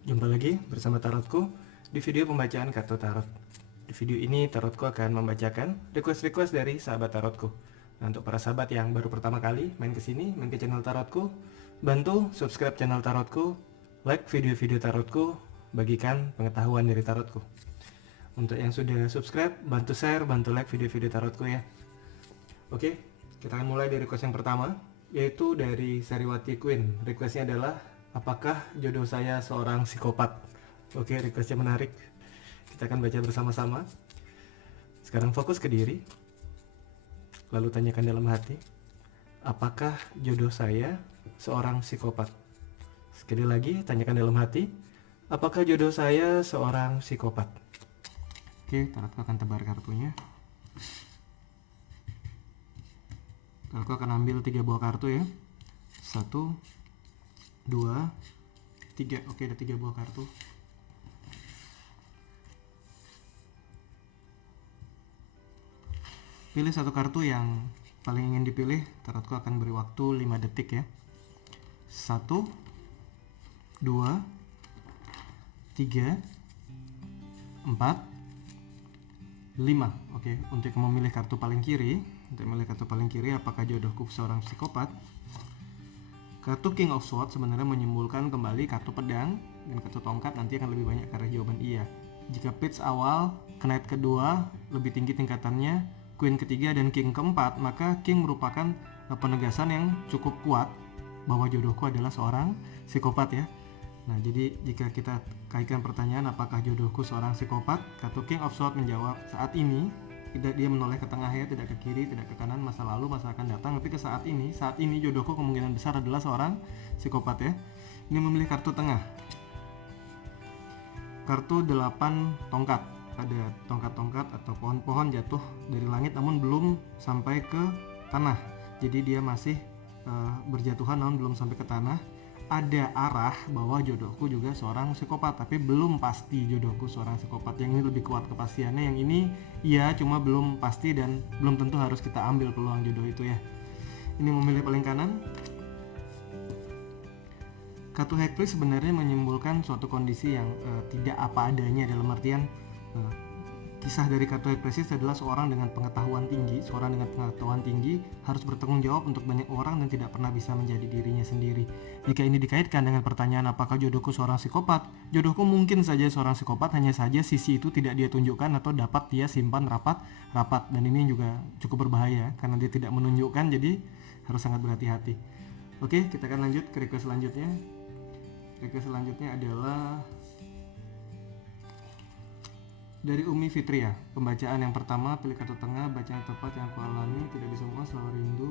Jumpa lagi bersama Tarotku di video pembacaan kartu Tarot. Di video ini Tarotku akan membacakan request-request dari sahabat Tarotku. Nah, untuk para sahabat yang baru pertama kali main ke sini, main ke channel Tarotku, bantu subscribe channel Tarotku, like video-video Tarotku, bagikan pengetahuan dari Tarotku. Untuk yang sudah subscribe, bantu share, bantu like video-video Tarotku ya. Oke, kita akan mulai dari request yang pertama, yaitu dari Sariwati Queen. Requestnya adalah, apakah jodoh saya seorang psikopat? Oke, requestnya menarik. Kita akan baca bersama-sama. Sekarang fokus ke diri, lalu tanyakan dalam hati, apakah jodoh saya seorang psikopat? Sekali lagi, tanyakan dalam hati, apakah jodoh saya seorang psikopat? Oke, Tarotku akan tebar kartunya. Tarotku akan ambil 3 buah kartu ya. 1, 2, 3. Oke, ada 3 buah kartu. Pilih satu kartu yang paling ingin dipilih. Tarotku akan beri waktu 5 detik ya. 1, 2, 3, 4, 5. Oke, untuk memilih kartu paling kiri, apakah jodohku seorang psikopat? Kartu King of Swords sebenarnya menyimbolkan kembali kartu pedang, dan kartu tongkat nanti akan lebih banyak karena jawaban iya. Jika pitch awal, knight kedua lebih tinggi tingkatannya, queen ketiga dan king keempat, maka king merupakan penegasan yang cukup kuat bahwa jodohku adalah seorang psikopat ya. Nah, jadi jika kita kaitkan pertanyaan apakah jodohku seorang psikopat, kartu King of Swords menjawab saat ini. Tidak, dia menoleh ke tengah ya, tidak ke kiri, tidak ke kanan, masa lalu, masa akan datang, tapi ke saat ini jodohku kemungkinan besar adalah seorang psikopat ya. Ini memilih kartu tengah, kartu 8 tongkat. Ada tongkat-tongkat atau pohon-pohon jatuh dari langit namun belum sampai ke tanah, jadi dia masih berjatuhan namun belum sampai ke tanah. Ada arah bahwa jodohku juga seorang psikopat, tapi belum pasti jodohku seorang psikopat. Yang ini lebih kuat kepastiannya, yang ini iya cuma belum pasti dan belum tentu harus kita ambil peluang jodoh itu ya. Ini memilih paling kanan. Kartu High Priest sebenarnya menyimbolkan suatu kondisi yang tidak apa adanya, dalam artian kisah dari kartu High Priest adalah seorang dengan pengetahuan tinggi. Seorang dengan pengetahuan tinggi harus bertanggung jawab untuk banyak orang dan tidak pernah bisa menjadi dirinya sendiri. Jika ini dikaitkan dengan pertanyaan apakah jodohku seorang psikopat, jodohku mungkin saja seorang psikopat, hanya saja sisi itu tidak dia tunjukkan atau dapat dia simpan rapat-rapat. Dan ini juga cukup berbahaya karena dia tidak menunjukkan, jadi harus sangat berhati-hati. Oke, kita akan lanjut ke request selanjutnya. Request selanjutnya adalah dari Umi Fitria. Pembacaan yang pertama, pilih kartu tengah, bacaan yang tepat yang aku alami, tidak bisa move on, selalu rindu.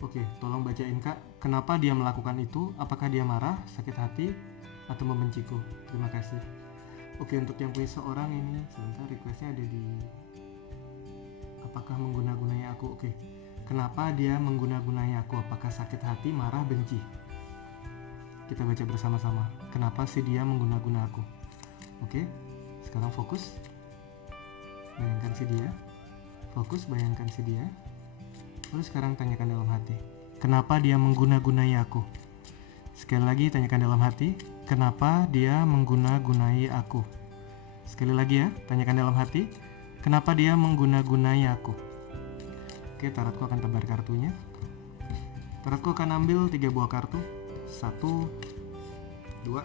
Oke, tolong bacain Kak, kenapa dia melakukan itu? Apakah dia marah, sakit hati, atau membenciku? Terima kasih. Oke, untuk yang punya seorang ini, sebentar, requestnya ada di apakah mengguna-gunai aku? Oke, kenapa dia mengguna-gunai aku? Apakah sakit hati, marah, benci? Kita baca bersama-sama. Kenapa sih dia mengguna-guna aku? Oke. Sekarang fokus, bayangkan si dia. Fokus, bayangkan si dia. Lalu sekarang tanyakan dalam hati, kenapa dia mengguna-gunai aku? Sekali lagi tanyakan dalam hati, kenapa dia mengguna-gunai aku? Sekali lagi ya, tanyakan dalam hati, kenapa dia mengguna-gunai aku? Oke, Tarotku akan tebar kartunya. Tarotku akan ambil 3 buah kartu. 1, 2.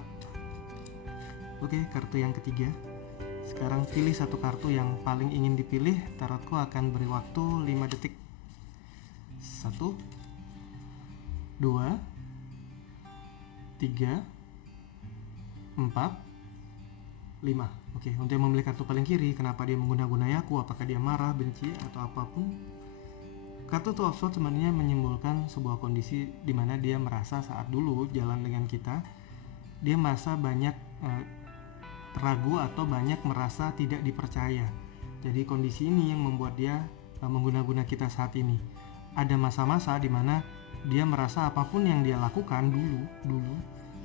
Oke, kartu yang ketiga. Sekarang pilih satu kartu yang paling ingin dipilih. Tarotku akan beri waktu 5 detik. 1, 2, 3, 4, 5. Oke, untuk yang memilih kartu paling kiri, kenapa dia mengguna-gunai aku? Apakah dia marah, benci, atau apapun? Kartu Two of Swords sebenarnya menyimbolkan sebuah kondisi di mana dia merasa saat dulu jalan dengan kita, dia merasa banyak ragu atau banyak merasa tidak dipercaya. Jadi kondisi ini yang membuat dia mengguna-guna kita saat ini. Ada masa-masa di mana dia merasa apapun yang dia lakukan dulu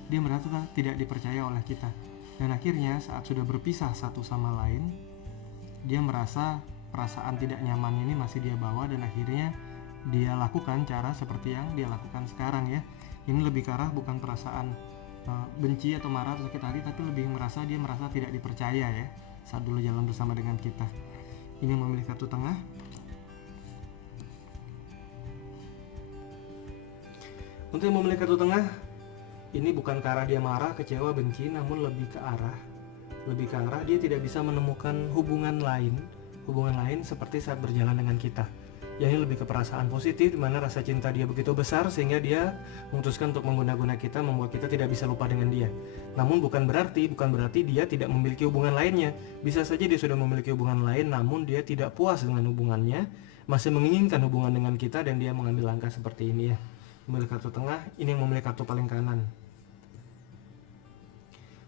dia merasa tidak dipercaya oleh kita. Dan akhirnya saat sudah berpisah satu sama lain, dia merasa perasaan tidak nyaman ini masih dia bawa, dan akhirnya dia lakukan cara seperti yang dia lakukan sekarang ya. Ini lebih ke arah bukan perasaan benci atau marah atau sakit hati, tapi lebih dia merasa tidak dipercaya ya saat dulu jalan bersama dengan kita. Ini yang memilih kartu tengah. Untuk yang memilih kartu tengah, ini bukan ke arah dia marah, kecewa, benci, namun lebih ke arah dia tidak bisa menemukan hubungan lain seperti saat berjalan dengan kita. Ya, ini lebih ke perasaan positif, di mana rasa cinta dia begitu besar sehingga dia memutuskan untuk mengguna-guna kita, membuat kita tidak bisa lupa dengan dia. Namun bukan berarti dia tidak memiliki hubungan lainnya. Bisa saja dia sudah memiliki hubungan lain, namun dia tidak puas dengan hubungannya, masih menginginkan hubungan dengan kita, dan dia mengambil langkah seperti ini ya. Memilih kartu tengah, ini yang memilih kartu paling kanan.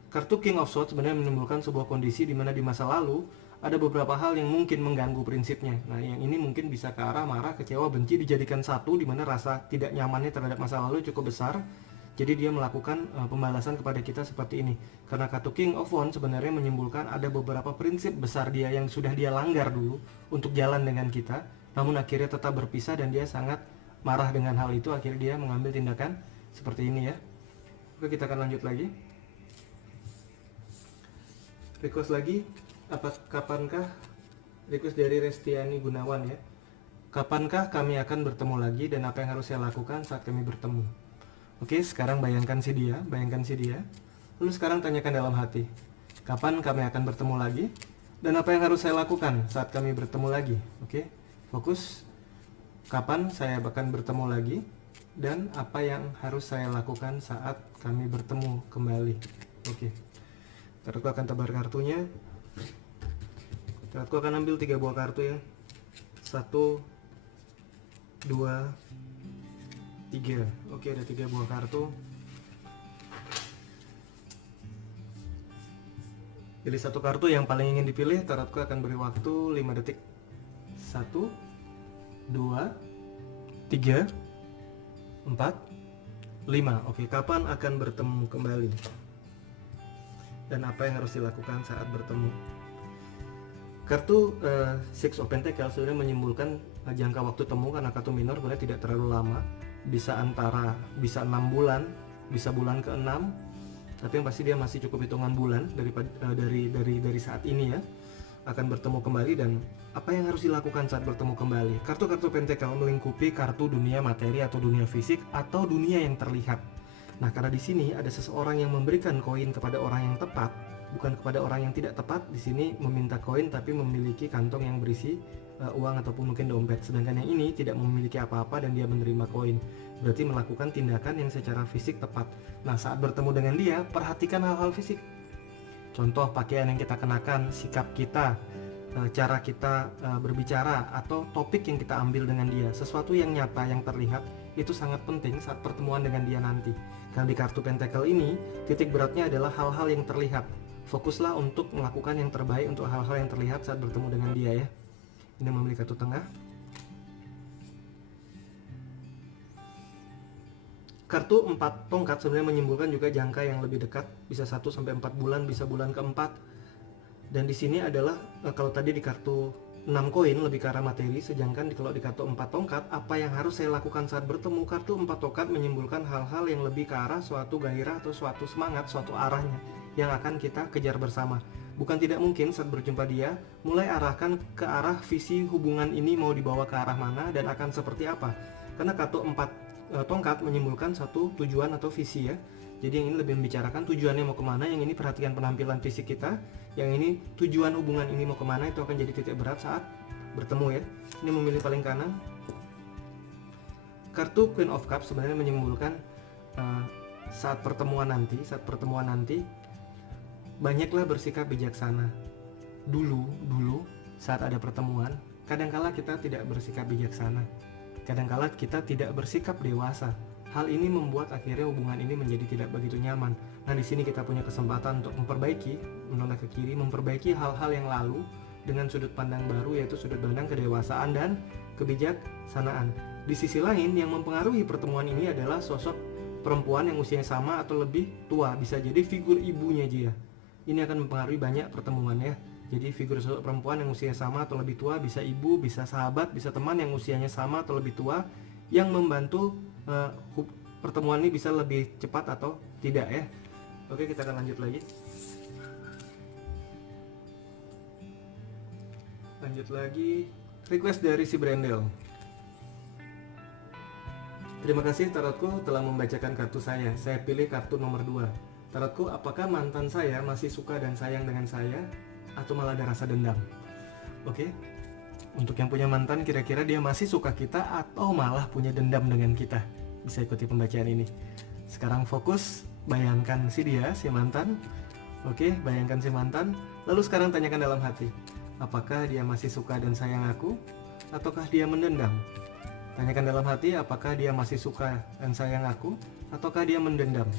Kartu King of Swords sebenarnya menimbulkan sebuah kondisi di mana di masa lalu ada beberapa hal yang mungkin mengganggu prinsipnya. Nah, yang ini mungkin bisa ke arah marah, kecewa, benci dijadikan satu, di mana rasa tidak nyamannya terhadap masa lalu cukup besar. Jadi dia melakukan pembalasan kepada kita seperti ini. Karena kartu King of Wands sebenarnya menyimpulkan ada beberapa prinsip besar dia yang sudah dia langgar dulu untuk jalan dengan kita, namun akhirnya tetap berpisah dan dia sangat marah dengan hal itu. Akhirnya dia mengambil tindakan seperti ini ya. Oke, kita akan lanjut lagi. Request lagi, kapankah, request dari Restiani Gunawan ya, kapankah kami akan bertemu lagi dan apa yang harus saya lakukan saat kami bertemu? Oke, sekarang bayangkan si dia, lalu sekarang tanyakan dalam hati, kapan kami akan bertemu lagi dan apa yang harus saya lakukan saat kami bertemu lagi? Oke, fokus, kapan saya akan bertemu lagi dan apa yang harus saya lakukan saat kami bertemu kembali? Oke. Aku akan tebar kartunya. Aku akan ambil 3 buah kartu ya. 1, 2, 3. Oke, ada 3 buah kartu. Pilih satu kartu yang paling ingin dipilih. Tarotku akan beri waktu 5 detik. 1, 2, 3, 4, 5. Oke, kapan akan bertemu kembali? Dan apa yang harus dilakukan saat bertemu? Kartu Six of Pentacles sebenarnya menyimpulkan jangka waktu temu, karena kartu minor sebenarnya tidak terlalu lama, bisa 6 bulan, bisa bulan ke-6, tapi yang pasti dia masih cukup hitungan bulan dari saat ini ya, akan bertemu kembali. Dan apa yang harus dilakukan saat bertemu kembali? Kartu-kartu Pentacle melingkupi kartu dunia materi atau dunia fisik atau dunia yang terlihat. Nah, karena di sini ada seseorang yang memberikan koin kepada orang yang tepat, bukan kepada orang yang tidak tepat. Di sini meminta koin tapi memiliki kantong yang berisi uang ataupun mungkin dompet. Sedangkan yang ini tidak memiliki apa-apa dan dia menerima koin. Berarti melakukan tindakan yang secara fisik tepat. Nah, saat bertemu dengan dia, perhatikan hal-hal fisik. Contoh pakaian yang kita kenakan, sikap kita, cara kita berbicara, atau topik yang kita ambil dengan dia. Sesuatu yang nyata, yang terlihat, itu sangat penting saat pertemuan dengan dia nanti. Karena di kartu Pentacle ini, titik beratnya adalah hal-hal yang terlihat. Fokuslah untuk melakukan yang terbaik untuk hal-hal yang terlihat saat bertemu dengan dia ya. Ini memilih kartu tengah. Kartu 4 tongkat sebenarnya menyimpulkan juga jangka yang lebih dekat, bisa 1-4 bulan, bisa bulan keempat. Dan di sini adalah kalau tadi di kartu 6 koin lebih ke arah materi, sedangkan kalau di kartu 4 tongkat, apa yang harus saya lakukan saat bertemu? Kartu 4 tongkat menyimpulkan hal-hal yang lebih ke arah suatu gairah atau suatu semangat, suatu arahnya yang akan kita kejar bersama. Bukan tidak mungkin saat berjumpa dia, mulai arahkan ke arah visi hubungan ini mau dibawa ke arah mana dan akan seperti apa. Karena kartu 4 tongkat menyimpulkan satu tujuan atau visi ya. Jadi yang ini lebih membicarakan tujuannya mau kemana, yang ini perhatikan penampilan fisik kita, yang ini tujuan hubungan ini mau kemana, itu akan jadi titik berat saat bertemu ya. Ini memilih paling kanan. Kartu Queen of Cups sebenarnya menyimpulkan saat pertemuan nanti banyaklah bersikap bijaksana. Dulu saat ada pertemuan, kadangkala kita tidak bersikap bijaksana, kadangkala kita tidak bersikap dewasa. Hal ini membuat akhirnya hubungan ini menjadi tidak begitu nyaman. Nah, di sini kita punya kesempatan untuk menoleh ke kiri, memperbaiki hal-hal yang lalu dengan sudut pandang baru, yaitu sudut pandang kedewasaan dan kebijaksanaan. Di sisi lain, yang mempengaruhi pertemuan ini adalah sosok perempuan yang usianya sama atau lebih tua, bisa jadi figur ibunya dia. Ini akan mempengaruhi banyak pertemuan ya. Jadi figur sosok perempuan yang usianya sama atau lebih tua, bisa ibu, bisa sahabat, bisa teman yang usianya sama atau lebih tua, yang membantu pertemuan ini bisa lebih cepat atau tidak ya. Oke, kita akan lanjut lagi. Request dari si Brendel. Terima kasih tarotku telah membacakan kartu saya. Saya pilih kartu nomor 2. Tarotku, apakah mantan saya masih suka dan sayang dengan saya atau malah ada rasa dendam? Oke. Untuk yang punya mantan, kira-kira dia masih suka kita atau malah punya dendam dengan kita? Bisa ikuti pembacaan ini. Sekarang fokus, bayangkan si mantan. Oke, bayangkan si mantan. Lalu sekarang tanyakan dalam hati, apakah dia masih suka dan sayang aku ataukah dia mendendam? Tanyakan dalam hati, apakah dia masih suka dan sayang aku ataukah dia mendendam?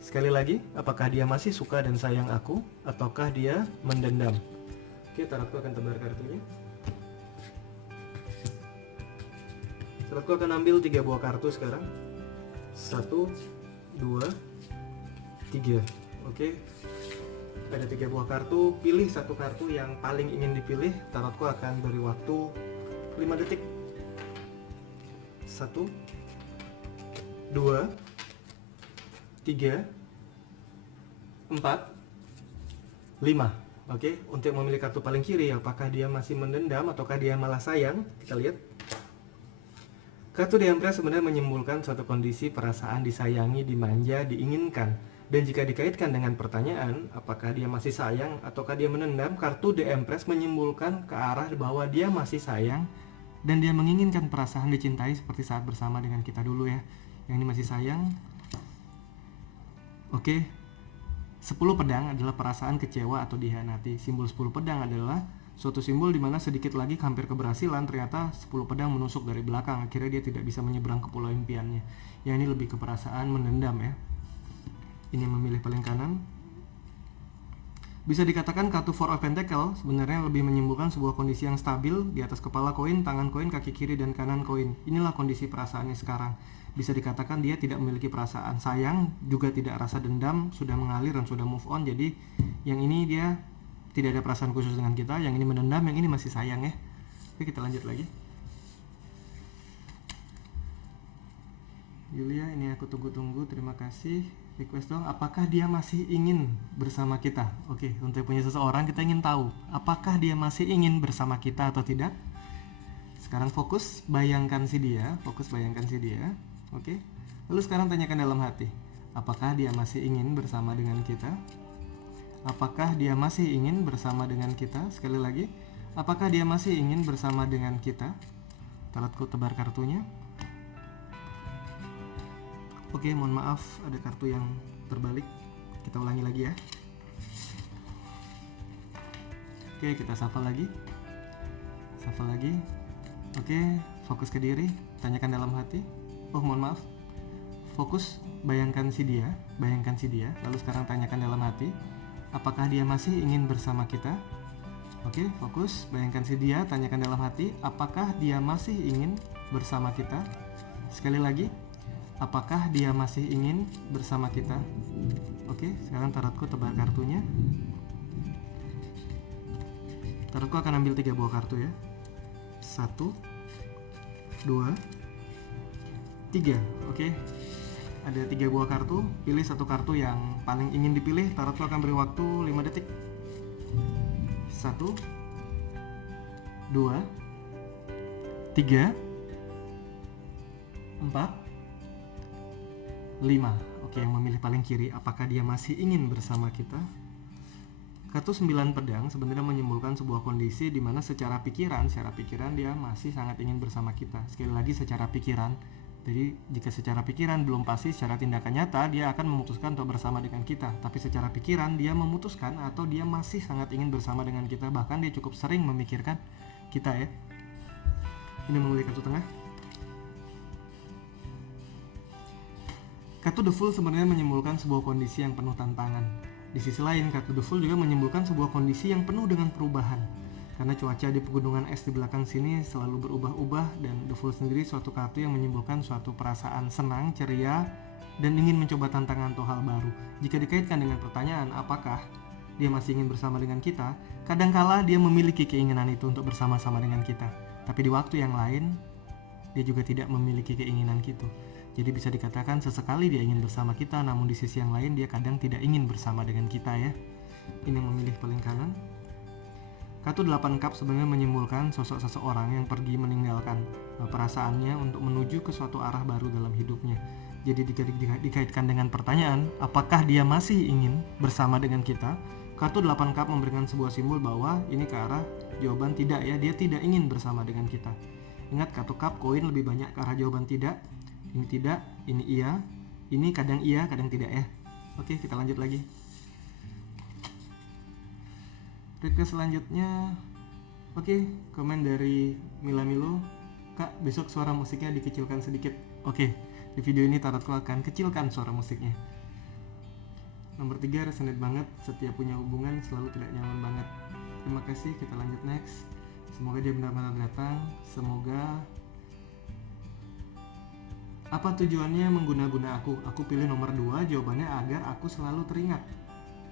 Sekali lagi, apakah dia masih suka dan sayang aku ataukah dia mendendam? Oke, tarotku akan tebar kartunya. Tarotku akan ambil 3 buah kartu sekarang. 1, 2, 3. Oke. Ada 3 buah kartu, pilih satu kartu yang paling ingin dipilih. Tarotku akan beri waktu 5 detik. 1, 2, 3, 4, 5. Oke, untuk memilih kartu paling kiri, apakah dia masih mendendam ataukah dia malah sayang? Kita lihat. Kartu The Empress sebenarnya menyimbolkan suatu kondisi perasaan disayangi, dimanja, diinginkan. Dan jika dikaitkan dengan pertanyaan, apakah dia masih sayang ataukah dia menendam, kartu The Empress menyimbolkan ke arah bahwa dia masih sayang dan dia menginginkan perasaan dicintai seperti saat bersama dengan kita dulu ya. Yang ini masih sayang. Oke. 10 pedang adalah perasaan kecewa atau dihianati. Simbol 10 pedang adalah suatu simbol di mana sedikit lagi hampir keberhasilan, ternyata 10 pedang menusuk dari belakang. Akhirnya dia tidak bisa menyeberang ke pulau impiannya. Yang ini lebih ke perasaan menendam ya. Ini memilih paling kanan. Bisa dikatakan kartu Four of Pentacles sebenarnya lebih menyimbolkan sebuah kondisi yang stabil. Di atas kepala koin, tangan koin, kaki kiri dan kanan koin. Inilah kondisi perasaannya sekarang. Bisa dikatakan dia tidak memiliki perasaan sayang, juga tidak rasa dendam, sudah mengalir dan sudah move on. Jadi yang ini dia tidak ada perasaan khusus dengan kita, yang ini menendam, yang ini masih sayang ya. Oke, kita lanjut lagi. Yulia, ini aku tunggu-tunggu, terima kasih. Request dong, apakah dia masih ingin bersama kita? Oke, untuk punya seseorang kita ingin tahu apakah dia masih ingin bersama kita atau tidak. Sekarang fokus bayangkan si dia. Oke. Lalu sekarang tanyakan dalam hati, apakah dia masih ingin bersama dengan kita? Apakah dia masih ingin bersama dengan kita? Sekali lagi, apakah dia masih ingin bersama dengan kita? Tarotku tebar kartunya. Oke, mohon maaf ada kartu yang terbalik. Kita ulangi lagi ya. Oke, kita shuffle lagi. Oke, fokus ke diri, tanyakan dalam hati. Oh, mohon maaf. Fokus, bayangkan si dia. Lalu sekarang tanyakan dalam hati, apakah dia masih ingin bersama kita? Oke, fokus, bayangkan si dia, tanyakan dalam hati, apakah dia masih ingin bersama kita? Sekali lagi, apakah dia masih ingin bersama kita? Oke, sekarang tarotku tebar kartunya. Tarotku akan ambil 3 buah kartu ya. 1, 2, 3. Oke. Ada 3 buah kartu, pilih satu kartu yang paling ingin dipilih. Tarotku akan beri waktu 5 detik. 1, 2, 3, 4, 5. Oke, yang memilih paling kiri, apakah dia masih ingin bersama kita? Kartu 9 pedang sebenarnya menyimbolkan sebuah kondisi di mana secara pikiran dia masih sangat ingin bersama kita. Sekali lagi, secara pikiran. Jadi jika secara pikiran belum pasti, secara tindakan nyata dia akan memutuskan untuk bersama dengan kita. Tapi secara pikiran dia memutuskan atau dia masih sangat ingin bersama dengan kita. Bahkan dia cukup sering memikirkan kita ya. Ini memilih kartu tengah. Kartu The Fool sebenarnya menyimbolkan sebuah kondisi yang penuh tantangan. Di sisi lain, kartu The Fool juga menyimbolkan sebuah kondisi yang penuh dengan perubahan. Karena cuaca di pegunungan es di belakang sini selalu berubah-ubah, dan The Fool sendiri suatu kartu yang menyimbolkan suatu perasaan senang, ceria, dan ingin mencoba tantangan atau hal baru. Jika dikaitkan dengan pertanyaan apakah dia masih ingin bersama dengan kita, kadangkala dia memiliki keinginan itu untuk bersama-sama dengan kita. Tapi di waktu yang lain, dia juga tidak memiliki keinginan itu. Jadi bisa dikatakan sesekali dia ingin bersama kita, namun di sisi yang lain dia kadang tidak ingin bersama dengan kita ya. Ini yang memilih paling kanan. Kartu 8 cup sebenarnya menyimbolkan sosok seseorang yang pergi meninggalkan perasaannya untuk menuju ke suatu arah baru dalam hidupnya. Jadi dikaitkan dengan pertanyaan, apakah dia masih ingin bersama dengan kita? Kartu 8 cup memberikan sebuah simbol bahwa ini ke arah jawaban tidak ya, dia tidak ingin bersama dengan kita. Ingat, kartu cup koin lebih banyak ke arah jawaban tidak. Ini tidak, ini iya, ini kadang iya, kadang tidak ya. Oke, kita lanjut lagi. Request selanjutnya, oke, komen dari Mila Milo, Kak, besok suara musiknya dikecilkan sedikit. Oke, di video ini tarotku akan kecilkan suara musiknya. Nomor 3, resonate banget, setiap punya hubungan selalu tidak nyaman banget. Terima kasih, kita lanjut next. Semoga dia benar-benar datang, semoga. Apa tujuannya mengguna-guna aku? Aku pilih nomor 2, jawabannya agar aku selalu teringat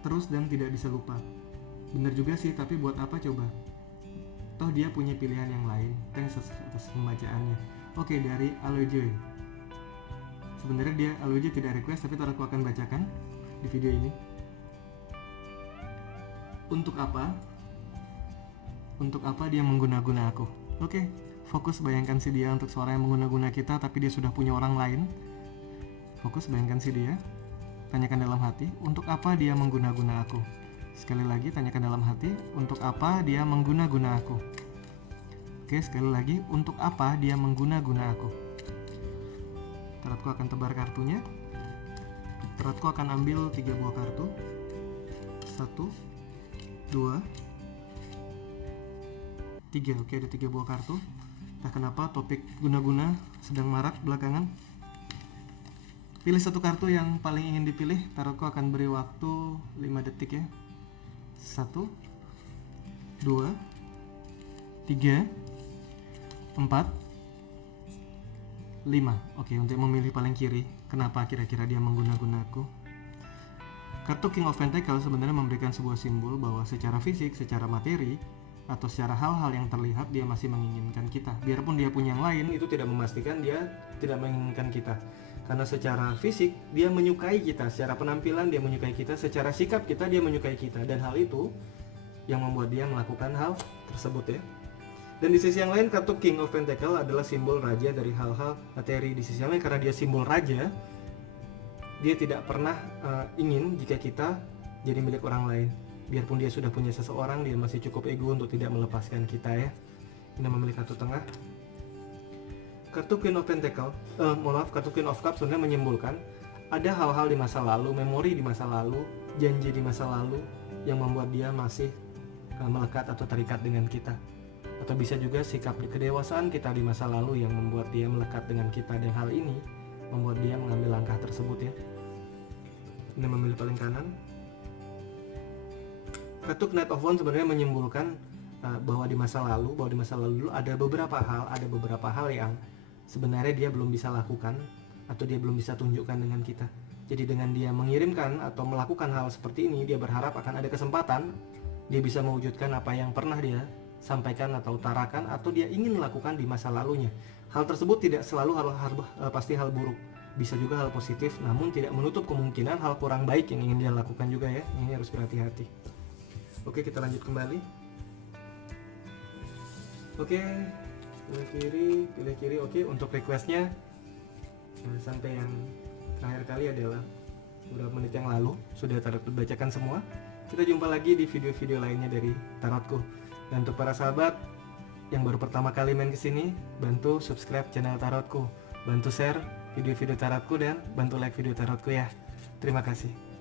terus dan tidak bisa lupa. Bener juga sih, tapi buat apa coba? Toh dia punya pilihan yang lain. Thanks atas pembacaannya. Oke, dari Alojoy. Sebenarnya dia Alojoy tidak request, tapi aku akan bacakan di video ini. Untuk apa? Untuk apa dia mengguna-guna aku? Oke, fokus bayangkan si dia untuk suara yang mengguna-guna kita, tapi dia sudah punya orang lain. Fokus bayangkan si dia. Tanyakan dalam hati, untuk apa dia mengguna-guna aku? Sekali lagi, tanyakan dalam hati, untuk apa dia mengguna-guna aku? Oke, sekali lagi, untuk apa dia mengguna-guna aku? Tarotku akan tebar kartunya. Tarotku akan ambil 3 buah kartu. 1, 2, 3. Oke, ada 3 buah kartu. Nah, kenapa topik guna-guna sedang marak belakangan? Pilih satu kartu yang paling ingin dipilih. Tarotku akan beri waktu 5 detik ya. 1, 2, 3, 4, 5. Oke, untuk memilih paling kiri, kenapa kira-kira dia mengguna-guna aku? Kartu King of Pentacles sebenarnya memberikan sebuah simbol bahwa secara fisik, secara materi, atau secara hal-hal yang terlihat dia masih menginginkan kita. Biarpun dia punya yang lain, itu tidak memastikan dia tidak menginginkan kita. Karena secara fisik dia menyukai kita, secara penampilan dia menyukai kita, secara sikap kita dia menyukai kita, dan hal itu yang membuat dia melakukan hal tersebut ya. Dan di sisi yang lain, kartu King of Pentacles adalah simbol raja dari hal-hal materi. Di sisi yang lain, karena dia simbol raja, dia tidak pernah ingin jika kita jadi milik orang lain. Biarpun dia sudah punya seseorang, dia masih cukup ego untuk tidak melepaskan kita ya. Ini memilih kartu tengah. Kartu Queen of Pentacles, kartu Queen of Cups sebenarnya menyimbolkan ada hal-hal di masa lalu, memori di masa lalu, janji di masa lalu yang membuat dia masih melekat atau terikat dengan kita. Atau bisa juga sikap kedewasaan kita di masa lalu yang membuat dia melekat dengan kita, dan hal ini membuat dia mengambil langkah tersebut ya. Ini memilih paling kanan. Kartu Knight of Wands sebenarnya menyimbolkan bahwa di masa lalu dulu ada beberapa hal yang sebenarnya dia belum bisa lakukan atau dia belum bisa tunjukkan dengan kita. Jadi dengan dia mengirimkan atau melakukan hal seperti ini, dia berharap akan ada kesempatan dia bisa mewujudkan apa yang pernah dia sampaikan atau utarakan atau dia ingin lakukan di masa lalunya. Hal tersebut tidak selalu pasti hal buruk, bisa juga hal positif, namun tidak menutup kemungkinan hal kurang baik yang ingin dia lakukan juga ya. Ini harus berhati-hati. Oke, kita lanjut kembali. Oke, pilih kiri. Oke, untuk requestnya sampai yang terakhir kali adalah beberapa menit yang lalu sudah tarot bacakan semua. Kita jumpa lagi di video-video lainnya dari tarotku. Dan untuk para sahabat yang baru pertama kali main kesini, bantu subscribe channel tarotku, bantu share video-video tarotku, dan bantu like video tarotku ya. Terima kasih.